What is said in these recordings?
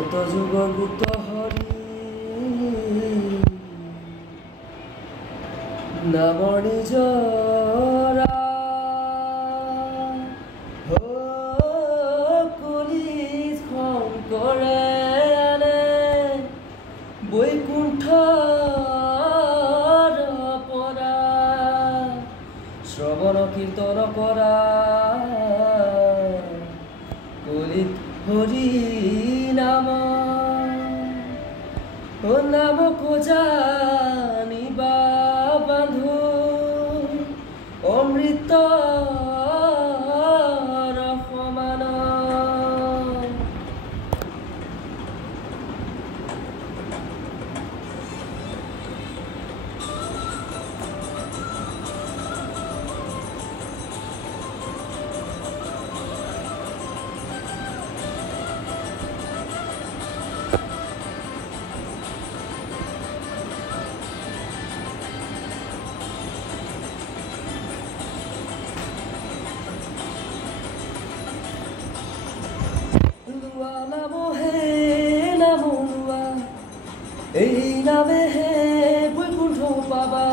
কত যুগ গুপ্ত হৰি নামৰ নিজৰা কলিত শংকৰে আনে বৈকুণ্ঠৰ পৰা শ্ৰৱণ কীৰ্তন কৰা কলিত হৰি নাম নামক জানিবা বান্ধু অমৃতৰ সমান নামহে নাম লোৱা এই নামেহে বৈকুণ্ঠ পাবা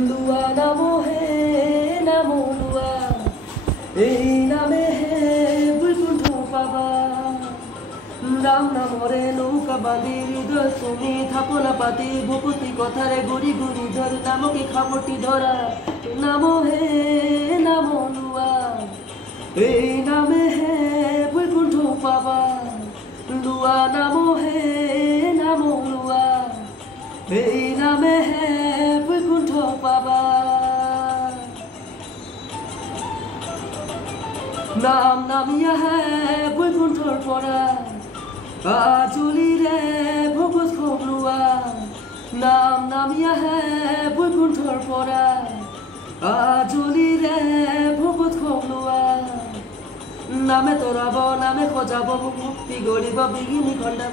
লোৱা নামহে নাম লোৱা এই নামেহে বৈকুণ্ঠ পাবা ৰাম নামৰে নৌকা বান্ধি হৃদয় তুমি থাপনা পাতি ভকতি কথাৰে গুৰি গুৰি ধৰি নামকে খাপতি ধৰা নামহে নাম লোৱা এই নামেহে বৈকুণ্ঠ পাবা লোৱা নামহে নাম লোৱা এই নামেহে বৈকুণ্ঠ পাবা নাম নামি আহে বৈকুণ্ঠৰ পৰা আজলিৰে ভগত খোপ লোৱা নাম নামি আহে বৈকুণ্ঠৰ পৰা আজলিৰে ভগত খোপ লোৱা নামে তৰাব নামে সজাব মুক্তি গঢ়িব বিঘিনি খণ্ডা